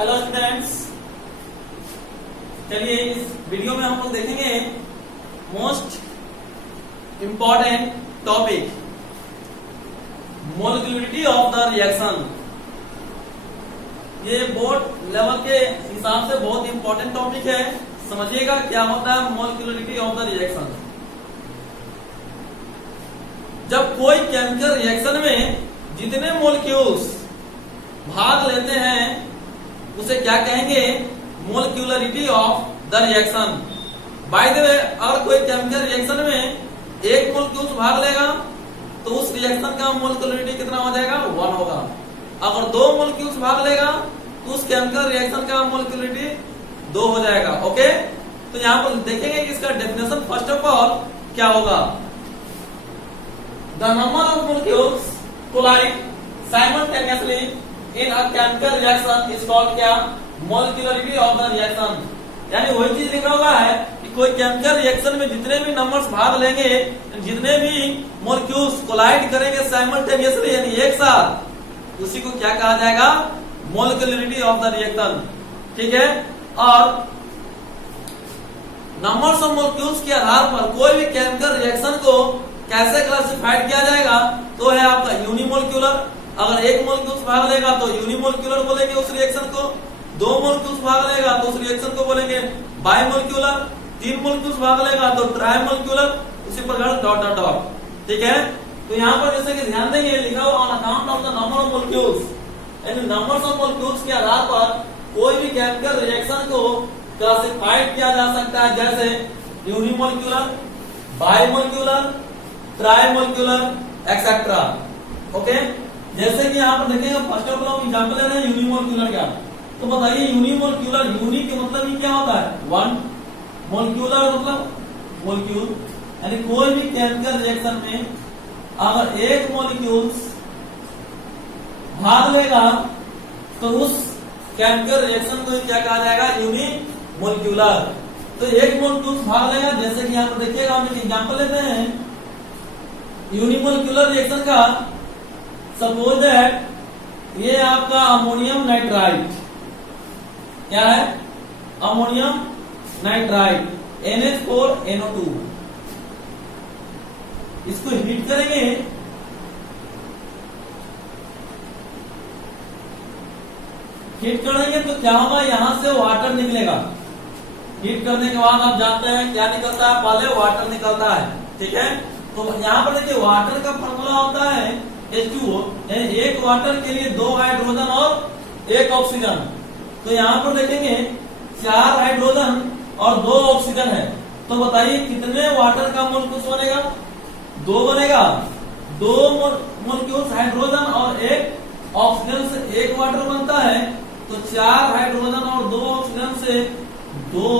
Hello students, चलिए इस video में हम लोग देखेंगे most important topic molecularity of the reaction. ये बोर्ड लेवल के हिसाब से बहुत इंपॉर्टेंट टॉपिक है। समझिएगा क्या होता है मोलिकुलरिटी ऑफ द रिएक्शन। जब कोई केमिकल रिएक्शन में जितने मोलिक्यूल्स भाग लेते हैं उसे क्या कहेंगे? Molecularity of the reaction. By the way, अगर कोई केमिकल रिएक्शन में एक मोलिक्यूल्स भाग लेगा तो उस रिएक्शन का मोलिकुलरिटी कितना हो जाएगा? 1 होगा। अगर 2 मोलिक्यूल्स भाग लेगा तो उस केमिकल रिएक्शन का मोलिकुलरिटी 2 हो जाएगा। ओके, तो यहाँ पर देखेंगे कि इसका डेफिनेशन फर्स्ट ऑफ ऑल क्या होगा। The number of molecules collide simultaneously in a chemical reaction is called क्या? Molecularity of the reaction. यानी वही चीज लिखा हुआ है कि कोई केमिकल रिएक्शन में जितने भी नंबर्स भाग लेंगे, जितने भी मोलिक्यूल्स कोलाइड करेंगे साइमल्टेनियसली यानी एक साथ, उसी को क्या कहा जाएगा? Molecularity of the reaction. ठीक है। और नंबर्स ऑफ मोलिक्यूल्स के आधार पर कोई भी केमिकल रिएक्शन को कैसे क्लासिफाइड किया जाएगा? तो है आपका यूनिमोलिक्यूलर। अगर एक मोलिक्यूल्स भाग लेगा तो यूनिमोलिक्यूलर बोलेंगे उस रिएक्शन को। 2 मोलिक्यूल्स भाग लेगा तो उस रिएक्शन को बोलेंगे बाइमोलिक्यूलर। 3 मोलिक्यूल्स भाग लेगा तो ट्राइमोलिक्यूलर। उसी प्रकार डॉट डॉट डॉट। ठीक है। तो यहाँ पर जैसे कि ध्यान देंगे लिखा हुआ on account of the number of molecules, यानी नंबर्स ऑफ मोलिक्यूल्स के आधार पर कोई भी केमिकल रिएक्शन को क्लासिफाइड किया जा सकता है, जैसे यूनिमोलिक्यूलर, बाइमोलिक्यूलर, ट्राइमोलिक्यूलर एक्सेट्रा। ओके, जैसे कि यहाँ पर देखेंगे फर्स्ट ऑफ ऑल एग्जांपल ले रहे हैं यूनिमोलिक्यूलर का। तो बताइए यूनिमोलिक्यूलर, यूनि के मतलब ही क्या होता है? 1। मोलिक्यूलर मतलब मोलिक्यूल, यानी कोई भी केमिकल रिएक्शन में अगर एक मोलिक्यूल्स भाग लेगा तो उस केमिकल रिएक्शन को क्या कहा जाएगा? यूनिमोलिक्यूलर। तो एक मोलिक्यूल्स भाग लेगा, जैसे कि यहाँ पर देखिएगा हम एक एग्जांपल लेते हैं यूनिमोलिक्यूलर रिएक्शन का। सपोज दैट ये आपका अमोनियम नाइट्राइट, क्या है? Ammonium nitrite NH4NO2। इसको हीट करेंगे, हीट करेंगे तो क्या होगा? यहां से वाटर निकलेगा। हीट करने के बाद आप जानते हैं क्या निकलता है? पहले वाटर निकलता है। ठीक है। तो यहाँ पर देखिए वाटर का फॉर्मूला होता है H2O, यानी एक वाटर के लिए 2 हाइड्रोजन और 1 ऑक्सीजन। तो यहाँ पर देखेंगे 4 हाइड्रोजन और 2 ऑक्सीजन है। तो बताइए कितने वाटर का मोलिक्यूल्स बनेगा? 2 बनेगा। 2 मोलिक्यूल्स हाइड्रोजन और 1 ऑक्सीजन से 1 वाटर बनता है। तो 4 हाइड्रोजन और 2 ऑक्सीजन से 2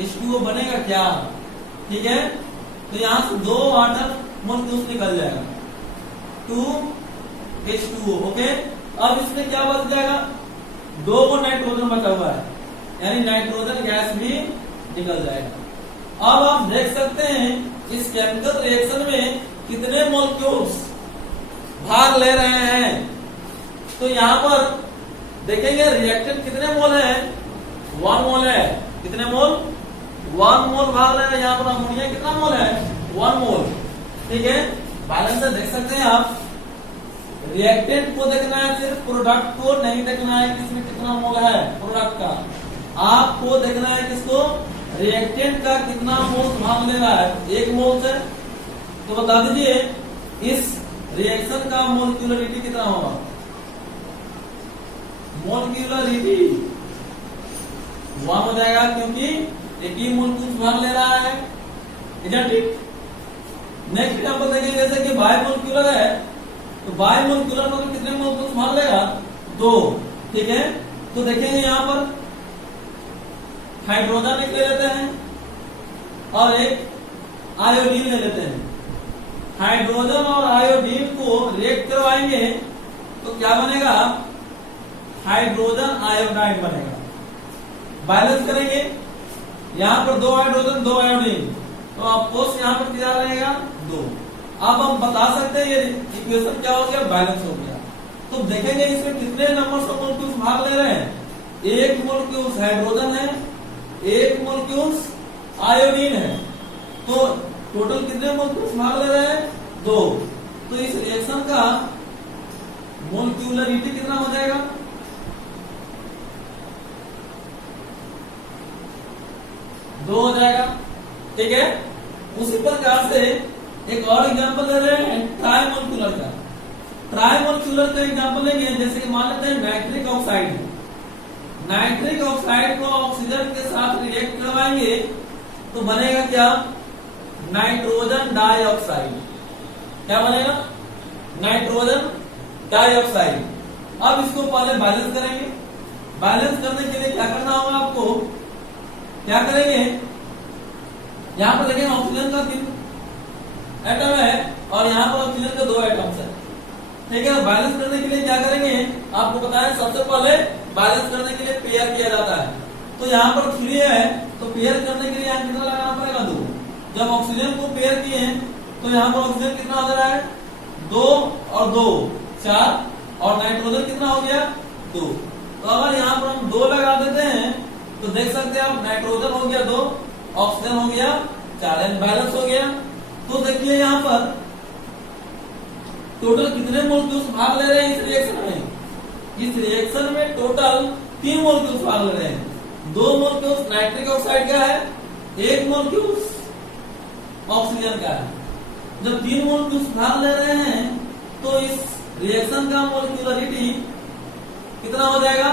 H2O बनेगा क्या? ठीक है। तो यहाँ से 2 वाटर मोलिक्यूल्स निकल जाएगा, 2 H2O। ओके, अब इसमें क्या बच जाएगा? 2 को नाइट्रोजन बचा हुआ है, यानी नाइट्रोजन गैस भी निकल जाएगा। अब आप देख सकते हैं इस केमिकल रिएक्शन में कितने मोलिक्यूल्स भाग ले रहे हैं। तो यहाँ पर देखेंगे रिएक्टेंट कितने मोल है? 1 मोल है। कितने मोल? 1 मोल भाग रहे हैं। यहाँ पर अमोनिया कितना मोल है? 1 मोल। ठीक है। बैलेंस से देख सकते हैं आप। रिएक्टेंट को देखना है, सिर्फ प्रोडक्ट को नहीं देखना है कि इसमें कितना मोल है प्रोडक्ट का। आपको देखना है किसको? रिएक्टेंट का कितना मोल भाग ले रहा है 1 मोल से। तो बता दीजिए इस रिएक्शन का मोलिकुलरिटी कितना होगा? मोलिकुलरिटी 1 हो जाएगा, क्योंकि 18 मोलिक्यूल्स भाग ले रहा है। ठीक। नेक्स्ट एग्जांपल देखिए, जैसे कि बाइमोलिक्यूलर है, तो बाइमोलिक्यूलर मतलब कितने मोलिक्यूल्स भाग लेगा? 2। ठीक है। तो देखेंगे यहाँ पर हाइड्रोजन एक ले लेते हैं और एक आयोडीन ले लेते हैं। हाइड्रोजन और आयोडीन को रिएक्ट करवाएंगे तो क्या बनेगा? हाइड्रोजन आयोडाइड बनेगा। बैलेंस करेंगे, यहाँ पर 2 हाइड्रोजन 2 आयोडीन, तो ऑफकोर्स यहाँ पर कितना रहेगा? 2। अब हम बता सकते हैं ये इक्वेशन क्या हो गया? बैलेंस हो गया। तो देखेंगे इसमें कितने नंबर ऑफ मोलिक्यूल्स भाग ले रहे हैं? एक मोलिक्यूल्स हाइड्रोजन है, एक मोलिक्यूल्स आयोडीन है, तो टोटल कितने मोलिक्यूल्स भाग ले रहे हैं? 2। तो इस रिएक्शन का मोलिक्यूलरिटी कितना हो जाएगा? 2 हो जाएगा। ठीक है, उसी प्रकार से एक और एग्जांपल ले रहे हैं ट्राइमोलिक्यूलर का। ट्राइमोलिक्यूलर का एग्जांपल लेंगे, जैसे कि मान लेते हैं नाइट्रिक ऑक्साइड। नाइट्रिक ऑक्साइड को ऑक्सीजन के साथ रिएक्ट करवाएंगे तो बनेगा क्या? Nitrogen dioxide. क्या बनेगा? Nitrogen dioxide. अब इसको पहले बैलेंस करेंगे। बैलेंस करने के लिए क्या करना होगा आपको? क्या करेंगे? यहां पर देखें ऑक्सीजन का 3 एटम है और यहां पर ऑक्सीजन के 2 एटम्स है। ठीक है, बैलेंस करने के लिए क्या करेंगे? आपको बताया सबसे पहले बैलेंस करने के लिए पेयर किया जाता है। तो यहाँ पर 3 है, तो पेयर करने के लिए यहाँ कितना लगाना पड़ेगा? 2। जब ऑक्सीजन को पेयर किए तो यहाँ पर ऑक्सीजन कितना हो रहा है? 2 और 2 4, और नाइट्रोजन कितना हो गया? 2। तो अगर यहाँ पर हम 2 लगा देते हैं तो देख सकते हैं आप, नाइट्रोजन हो गया 2, ऑक्सीजन हो गया 4, बैलेंस हो गया। तो देखिए यहाँ पर टोटल कितने मोलिक्यूल्स भाग ले रहे हैं इस रिएक्शन में? इस रिएक्शन में टोटल 3 मोलिक्यूल्स भाग ले रहे हैं। 2 मोलिक्यूल्स नाइट्रिक ऑक्साइड का है, 1 मोलिक्यूल्स ऑक्सीजन का है। जब 3 मोलिक्यूल्स भाग ले रहे हैं तो इस रिएक्शन का मोलिक्यूलरिटी कितना हो जाएगा?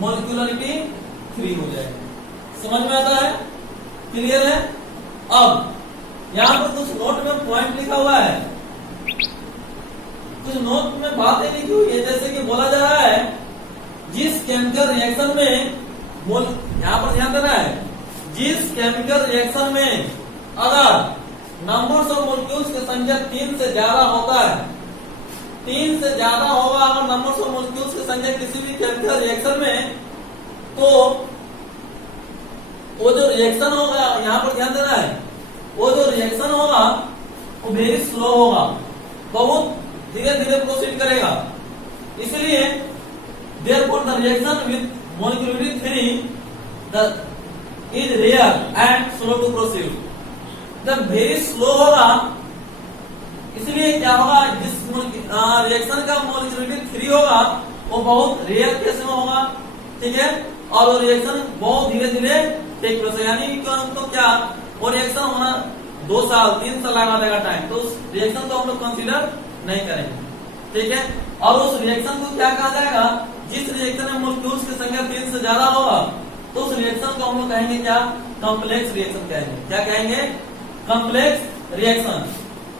मोलिक्यूलरिटी 3 हो जाएगा। समझ में आता है? क्लियर है? अब यहाँ पर कुछ नोट में पॉइंट लिखा हुआ है, कुछ नोट में बातें लिखी हुई है। जैसे कि बोला जा रहा है जिस केमिकल रिएक्शन में यहाँ पर ध्यान देना है, जिस केमिकल रिएक्शन में अगर नंबर्स ऑफ मोलिक्यूल्स की संख्या 3 से ज्यादा होता है, 3 से ज्यादा होगा अगर नंबर्स ऑफ मोलिक्यूल्स की संख्या किसी भी केमिकल रिएक्शन में, तो वो जो रिएक्शन होगा, यहाँ पर ध्यान देना है, वो जो रिएक्शन होगा वो वेरी स्लो होगा, बहुत धीरे धीरे प्रोसीड करेगा। इसलिए therefore the reaction with molecularity 3 is rare and slow to proceed। जब वेरी स्लो होगा, इसलिए क्या होगा, जिस रिएक्शन का मोलिक्यूलरिटी 3 होगा वो बहुत रेयर केस में होगा। ठीक है, और वो रिएक्शन बहुत धीरे धीरे टेक प्लेस, यानी तो क्या वो रिएक्शन होना 2 साल 3 साल लगा देगा टाइम, तो उस रिएक्शन को हम लोग कंसीडर नहीं करेंगे। ठीक है, और उस रिएक्शन को क्या कहा जाएगा? जिस रिएक्शन में मोलिक्यूल्स की संख्या 3 से ज्यादा होगा तो उस रिएक्शन को हम लोग कहेंगे क्या? कॉम्प्लेक्स रिएक्शन कहेंगे। क्या कहेंगे? Complex reaction.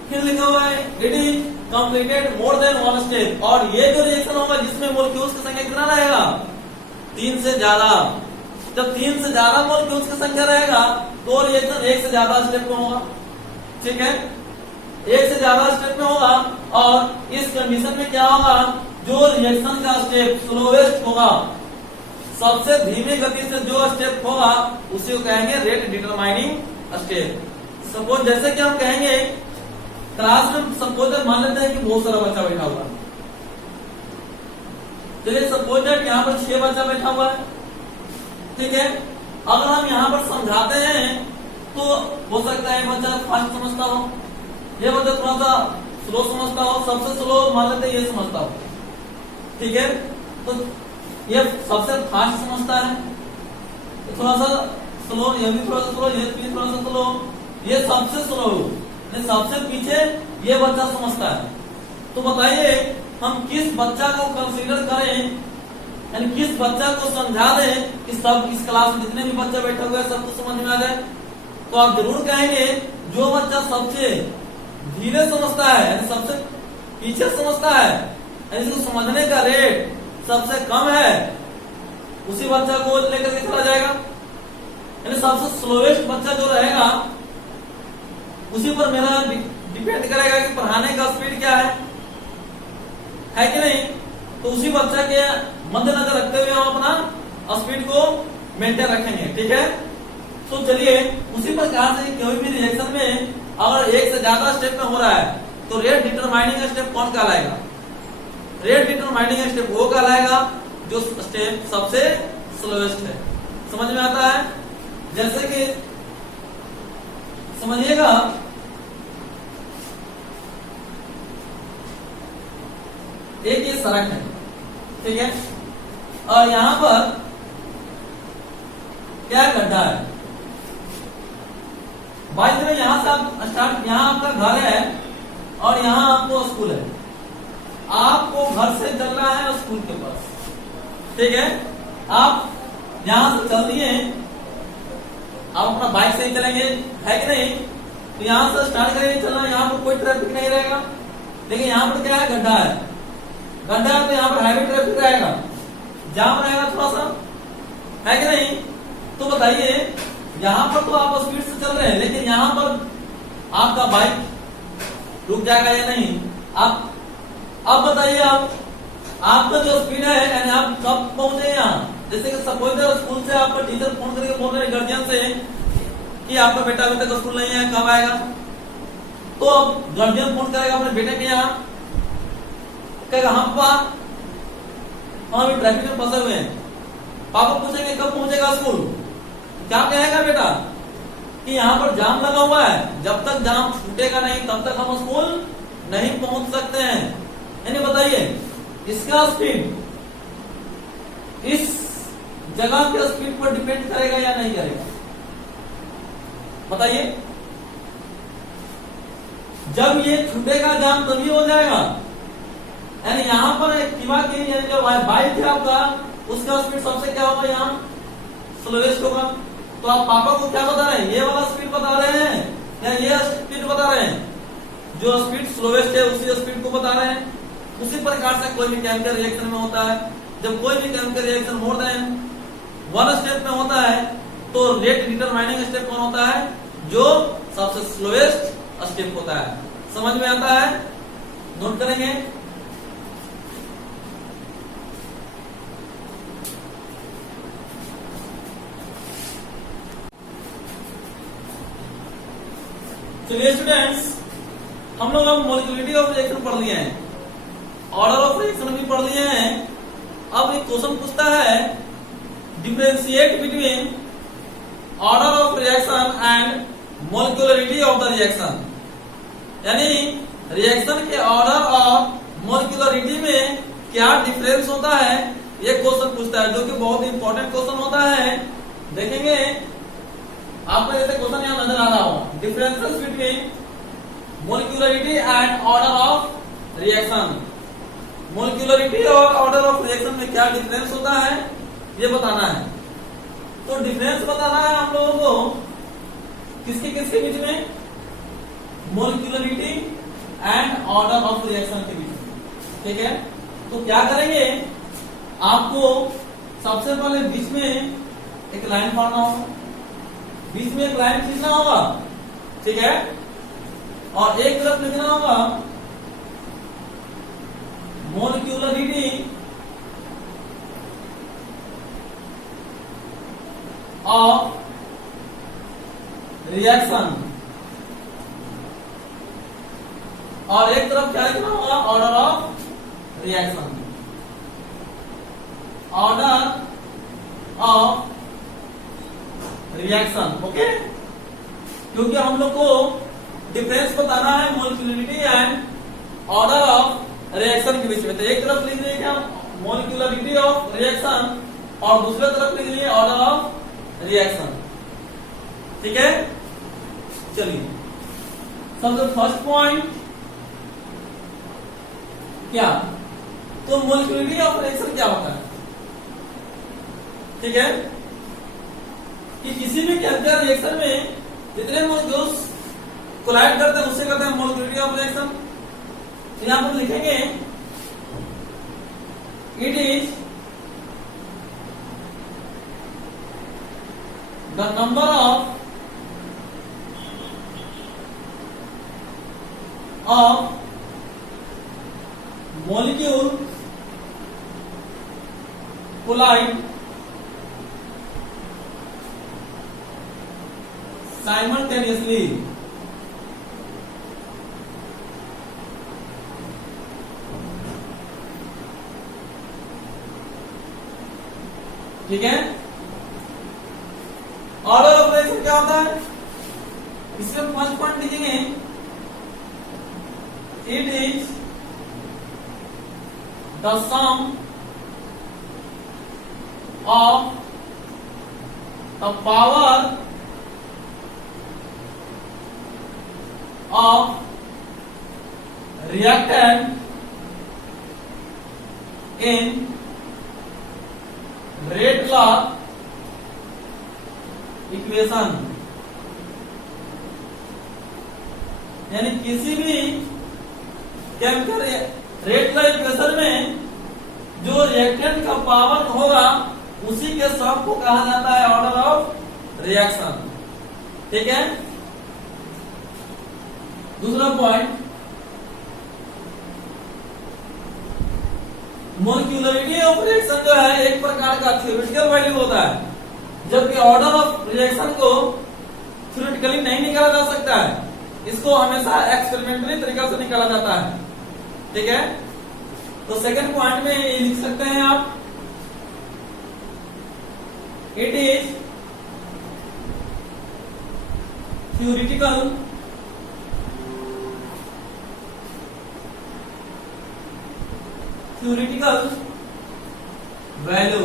फिर लिखा हुआ है it is completed more than 1 step. और ये जो रिएक्शन होगा जिसमें मोलिक्यूल्स की संख्या कितना रहेगा? 3 से ज्यादा। जब 3 से ज्यादा मोलिक्यूल्स की संख्या रहेगा तो रिएक्शन 1 से ज्यादा स्टेप में होगा। ठीक है, 1 से ज्यादा स्टेप में होगा। और इस कंडीशन में क्या होगा? जो रिएक्शन का स्टेप स्लोवेस्ट होगा, सबसे धीमी गति से जो स्टेप होगा उसी को कहेंगे रेट डिटरमाइनिंग स्टेप। सपोज जैसे कि हम कहेंगे क्लास में, सपोज मान लेते हैं कि बहुत सारा बच्चा बैठा हुआ है। चलिए सपोज दैट यहाँ पर 6 बच्चा बैठा हुआ है। ठीक है, अगर हम यहाँ पर समझाते हैं तो हो सकता है बच्चा फास्ट समझता हो, ये बच्चा थोड़ा सा स्लो समझता हो, सबसे स्लो मान लेते हैं ये समझता हो। ठीक है, तो ये सबसे फास्ट समझता है, तो थोड़ा सा स्लो, ये भी थोड़ा सा स्लो, ये भी थोड़ा सा स्लो, ये सबसे स्लो, सबसे पीछे ये बच्चा समझता है। तो बताइए हम किस बच्चा को कंसीडर करें, यानी किस बच्चा को समझा दें कि सब इस क्लास में जितने भी बच्चे बैठे हुए हैं सबको समझ में आ जाए? तो आप जरूर कहेंगे जो बच्चा सबसे धीरे समझता है, यानी सबसे पीछे समझता है, यानी इसको समझने का रेट सबसे कम है, उसी बच्चा को लेकर के चला जाएगा। यानी सबसे स्लोएस्ट बच्चा जो रहेगा उसी पर मेरा डिपेंड करेगा कि पढ़ाने का स्पीड क्या है कि नहीं। तो उसी बच्चा के मद्देनजर रखते हुए हम अपना स्पीड को मेंटेन रखेंगे। ठीक है, तो चलिए उसी प्रकार से कोई भी रिएक्शन में अगर 1 से ज्यादा स्टेप में हो रहा है तो रेट डिटरमाइनिंग स्टेप कौन कहलाएगा? रेट डिटरमाइनिंग स्टेप वो कहलाएगा जो स्टेप सबसे स्लोएस्ट है। समझ में आता है? जैसे कि समझिएगा, एक ये सड़क है, ठीक है, और यहां पर क्या गड्ढा है। बाइक में यहां से आप स्टार्ट, यहां आपका घर है और यहां आपको स्कूल है। आपको घर से चलना है स्कूल के पास, ठीक है। आप यहां से चल दिए, आप अपना बाइक से ही चलेंगे, है कि नहीं? तो यहां से स्टार्ट करेंगे चलना, यहां पर कोई ट्रैफिक नहीं रहेगा। लेकिन यहां पर क्या है, गड्ढा है। गड्ढा है तो यहाँ पर हैवी ट्रैफिक रहेगा, जाम रहेगा थोड़ा सा, है कि नहीं? तो बताइए, यहाँ पर तो आप स्पीड से चल रहे हैं, लेकिन यहाँ पर आपका बाइक रुक जाएगा या नहीं? आप अब बताइए, आपका जो स्पीड है, यानी आप कब पहुंचे यहाँ? जैसे कि सपोज स्कूल से आपका टीचर फोन करके बोल रहे हैं गार्जियन से कि आपका बेटा अभी तक स्कूल नहीं है, कब आएगा? तो अब गार्जियन फोन करेगा अपने बेटे के यहाँ, कहेगा हम अभी ट्रैफिक में फंसे हुए हैं। पापा पूछेंगे कब पहुंचेगा स्कूल? क्या कहेगा बेटा? कि यहाँ पर जाम लगा हुआ है, जब तक जाम छूटेगा नहीं तब तक हम स्कूल नहीं पहुंच सकते हैं। यानी बताइए, इसका स्पीड इस जगह के स्पीड पर डिपेंड करेगा या नहीं करेगा? बताइए। जब ये छूटेगा जाम तभी हो जाएगा। यानी यहाँ पर एक्टिवा की जो बाइक है आपका, उसका स्पीड सबसे क्या होगा, यहाँ स्लोएस्ट होगा। तो आप पापा को क्या बता रहे हैं? ये वाला स्पीड बता रहे हैं या ये स्पीड बता रहे हैं? जो स्पीड स्लोएस्ट है उसी स्पीड को बता रहे हैं। उसी प्रकार से कोई भी केमिकल रिएक्शन में होता है, जब कोई भी chemical reaction more than 1 step में होता है तो रेट डिटरमाइनिंग स्टेप कौन होता है? जो सबसे स्लोएस्ट स्टेप होता है। समझ में आता है? नोट करेंगे। चलिए स्टूडेंट्स, हम लोग अब मॉलिक्यूलरिटी ऑफ रिएक्शन पढ़ लिए हैं, ऑर्डर ऑफ रिएक्शन भी पढ़ लिए हैं। अब एक क्वेश्चन पूछता है, differentiate between order of reaction and molecularity of the reaction. यानी रिएक्शन के ऑर्डर और मॉलिक्यूलरिटी में क्या डिफरेंस होता है, ये क्वेश्चन पूछता है, जो कि बहुत इंपॉर्टेंट क्वेश्चन होता है। देखेंगे आपको, जैसे क्वेश्चन यहाँ नजर आ रहा हो, differences between molecularity and order of reaction. Molecularity और ऑर्डर ऑफ रिएक्शन में क्या डिफरेंस होता है, ये बताना है। तो डिफरेंस बताना है हम लोगों को किसके किसके बीच में? Molecularity and order of reaction के बीच में, ठीक है। तो क्या करेंगे, आपको सबसे पहले बीच में एक लाइन पढ़ना होगा, बीच में एक लाइन खींचना होगा, ठीक है, और एक तरफ लिखना होगा मॉलिक्यूलरिटी ऑफ रिएक्शन, और एक तरफ क्या लिखना होगा? Order of reaction. Order of reaction, okay. क्योंकि हम लोग को डिफरेंस बताना है molecularity and order of reaction के बीच में। तो एक तरफ लिख लीजिए क्या, मॉलिक्यूलरिटी ऑफ रिएक्शन, और दूसरे तरफ लिख लीजिए ऑर्डर ऑफ रिएक्शन, ठीक है। चलिए, सबसे फर्स्ट पॉइंट क्या, तो मॉलिक्यूलरिटी ऑफ रिएक्शन क्या होता है, ठीक है, कि किसी भी केमिकल रिएक्शन में जितने मॉलिक्यूल्स कोलाइड करते हैं उससे कहते हैं मॉलिक्यूलरिटी ऑफ रिएक्शन। तो यहां पर लिखेंगे, it is the number of molecule collide simultaneously ठीक है। ऑर्डर ऑफ रिएक्शन क्या होता है, इसमें फर्स्ट पॉइंट लिखेंगे, it is the sum of the power of reactant in rate law equation, यानी किसी भी केमिकल रेट लॉ इक्वेशन में जो रिएक्टेंट का पावर होगा उसी के सम को कहा जाता है ऑर्डर ऑफ रिएक्शन, ठीक है। दूसरा पॉइंट, मोलिक्यूलरिटी ऑफ रिएक्शन जो है एक प्रकार का थ्योरेटिकल वैल्यू होता है, जबकि ऑर्डर ऑफ रिएक्शन को थ्योरेटिकली नहीं निकाला जा सकता है, इसको हमेशा एक्सपेरिमेंटली तरीका से निकाला जाता है, ठीक है। तो सेकंड पॉइंट में ये लिख सकते हैं आप, इट इज थ्योरेटिकल वैल्यू।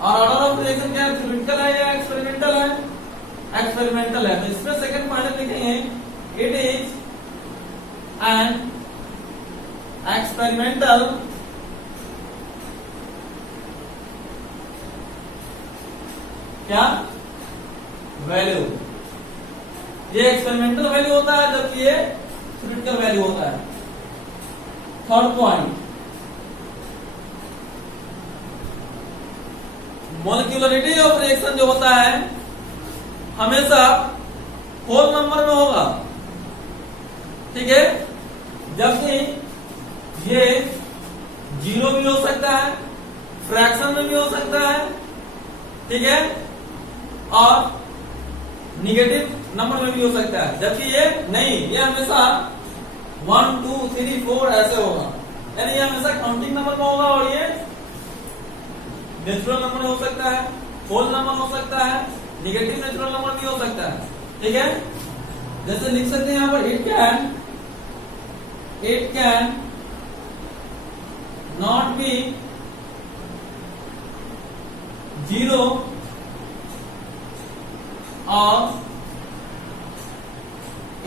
और ऑर्डर ऑफ रिएक्शन क्या है, थ्योरेटिकल है या एक्सपेरिमेंटल है, एक्सपेरिमेंटल है। तो इसमें सेकंड पॉइंट लिखेंगे, इट इज एन एक्सपेरिमेंटल क्या वैल्यू, ये एक्सपेरिमेंटल वैल्यू होता है जबकि ये थ्योरेटिकल वैल्यू होता है। थर्ड पॉइंट, मोलिक्यूलरिटी ऑफ रिएक्शन जो होता है हमेशा होल नंबर में होगा, ठीक है, जबकि ये जीरो भी हो सकता है, फ्रैक्शन में भी हो सकता है, ठीक है, और निगेटिव नंबर में भी हो सकता है, जबकि ये नहीं, ये हमेशा 1 2 3 4 ऐसे होगा, यानी ये हमेशा काउंटिंग नंबर में होगा और ये नेचुरल नंबर हो सकता है, होल नंबर हो सकता है, निगेटिव नेचुरल नंबर भी हो सकता है, ठीक है। जैसे लिख सकते हैं यहाँ पर, it can not be zero और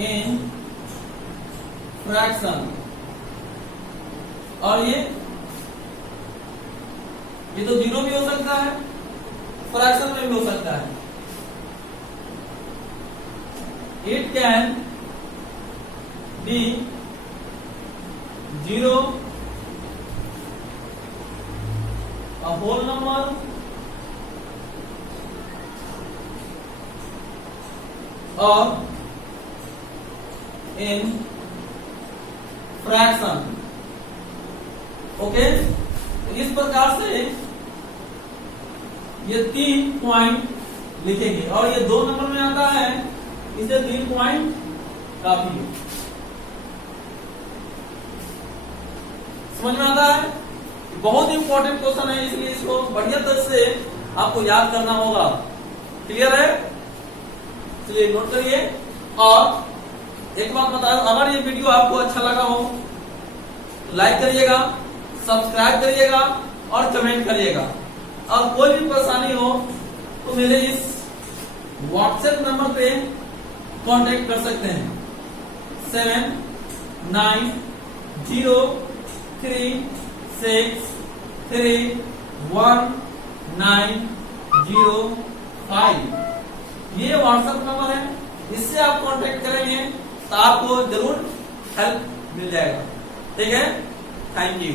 इन फ्रैक्शन, और ये तो जीरो भी हो सकता है, फ्रैक्शन में भी हो सकता है। It can be zero a whole number or in fraction, okay. इस प्रकार से ये 3 पॉइंट लिखेंगे और ये 2 नंबर में आता है, इसे 3 पॉइंट काफी है। समझ में आता है, बहुत इंपॉर्टेंट क्वेश्चन है, इसलिए इसको बढ़िया तरह से आपको याद करना होगा। क्लियर है, चलिए नोट करिए। और एक बात बता दूं, अगर ये वीडियो आपको अच्छा लगा हो लाइक करिएगा, सब्सक्राइब करिएगा और कमेंट करिएगा। और कोई भी परेशानी हो तो मेरे इस व्हाट्सएप नंबर पे कांटेक्ट कर सकते हैं, 7903631905। ये व्हाट्सएप नंबर है, इससे आप कांटेक्ट करेंगे तो आपको जरूर हेल्प मिल जाएगा, ठीक है। Thank you.